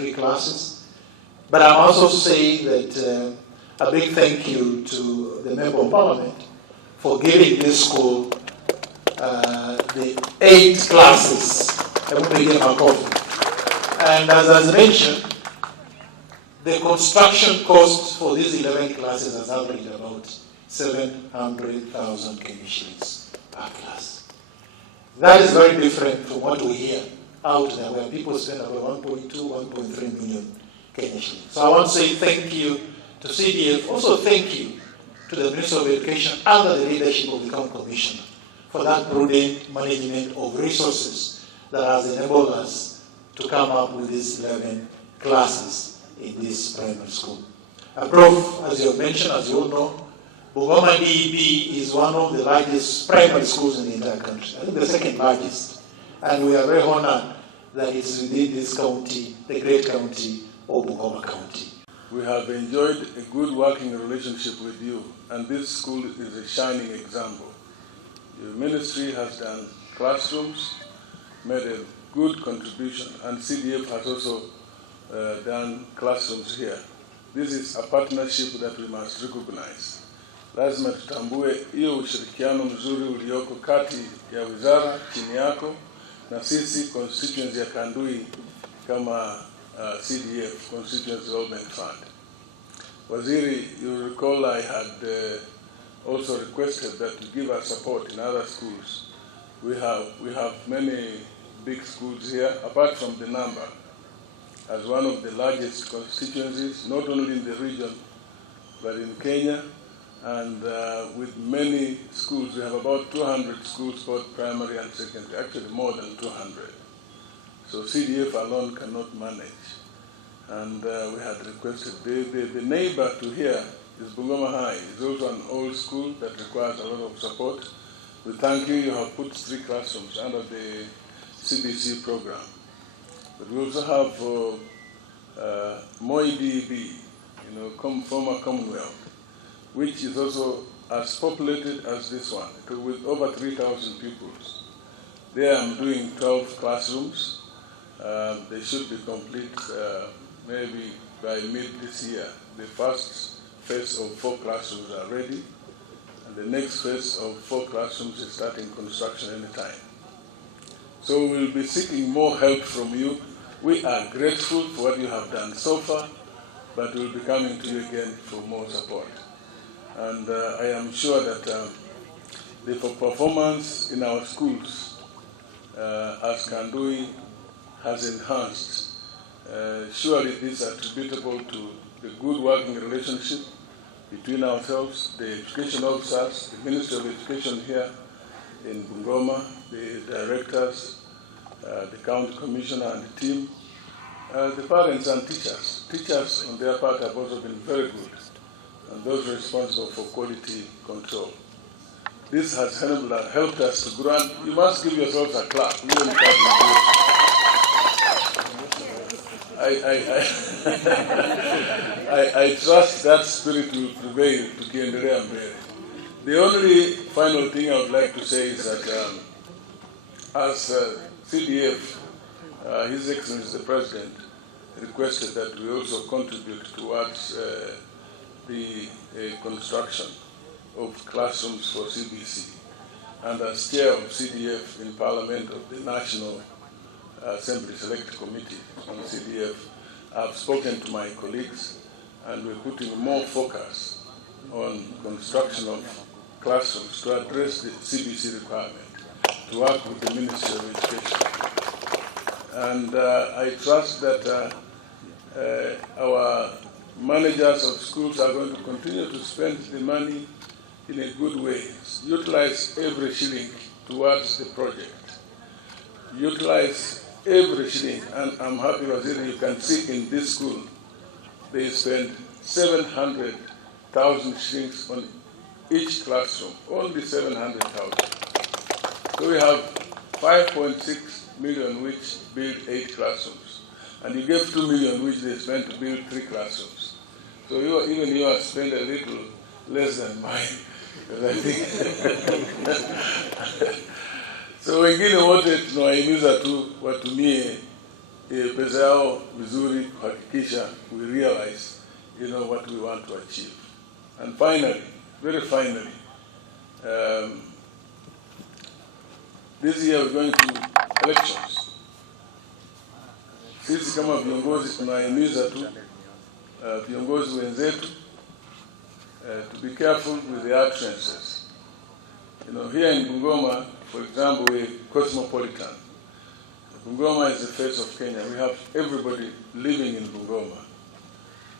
classes. But I'm also saying that a big thank you to the Member of Parliament for giving this school the 8 classes. And as I mentioned, the construction cost for these 11 classes has averaged about 700,000 Kenya shillings per class. That is very different from what we hear out there, where people spend about 1.2, 1.3 million Kenya shillings. So I want to say thank you to CDF, also thank you to the Ministry of Education under the leadership of the County Commissioner for that prudent management of resources that has enabled us to come up with these 11 classes in this primary school. Prof, as you have mentioned, as you all know, Bungoma DEB is one of the largest primary schools in the entire country. I think the second largest. And we are very honored that it's within this county, the great county of Bungoma County. We have enjoyed a good working relationship with you, and this school is a shining example. Your ministry has done classrooms, made a good contribution, and CDF has also done classrooms here. This is a partnership that we must recognize. Lazima tutambue hiyo ushirikiano mzuri ulioko kati ya wizara chini yako na sisi constituency ya Kandui kama CDF, Constituency Development Fund. Waziri, you recall I had also requested that you give us support in other schools. We have many big schools here, apart from the number, as one of the largest constituencies, not only in the region, but in Kenya. And with many schools, we have about 200 schools, both primary and secondary, actually more than 200. So CDF alone cannot manage. And we had requested, the neighbor to here is Bungoma High. It's also an old school that requires a lot of support. We thank you, you have put 3 classrooms under the CBC program. But we also have Moi DEB, former Commonwealth, which is also as populated as this one, with over 3,000 pupils. There I'm doing 12 classrooms. They should be complete maybe by mid this year. The first phase of 4 classrooms are ready, and the next phase of 4 classrooms is starting construction anytime. So we'll be seeking more help from you. We are grateful for what you have done so far, but we'll be coming to you again for more support. And I am sure that the performance in our schools as Kandui has enhanced. Surely this is attributable to the good working relationship between ourselves, the education officers, the Ministry of Education here in Bungoma, the directors, the County Commissioner and the team, the parents and teachers. Teachers on their part have also been very good, and those responsible for quality control. This has helped us to grow, and you must give yourselves a clap. I trust that spirit will prevail to kiendelea mbele. The only final thing I would like to say is that as CDF, His Excellency the President requested that we also contribute towards the construction of classrooms for CBC. And as chair of CDF in Parliament of the National Assembly Select Committee on CDF, I've spoken to my colleagues, and we're putting more focus on construction of classrooms to address the CBC requirement, to work with the Ministry of Education. And I trust that our managers of schools are going to continue to spend the money in a good way. Utilize every shilling towards the project. Utilize every shilling, and I'm happy, Waziri, you can see in this school, they spend 700,000 shillings on each classroom, only 700,000. So we have 5.6 million which build 8 classrooms, and you gave 2 million which they spent to build 3 classrooms. So even you have spent a little less than mine, because I think. So wengine wote tunawahimiza tu watumie pesa yao vizuri kuhakikisha we realize, what we want to achieve. And finally, very finally, this year we're going to elections. Sisi kama viongozi tunahimiza tu viongozi wenzetu to be careful with the utterances. Here in Bungoma, for example, we're cosmopolitan. Bungoma is the face of Kenya. We have everybody living in Bungoma.